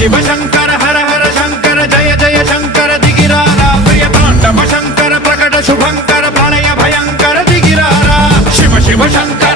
शिव शंकर हर हर शंकर जय जय शंकर दिगिरारा प्रिय तांडव शंकर प्रकट शुभंकर प्रणय भयंकर दिगिरारा शिव शिव शंकर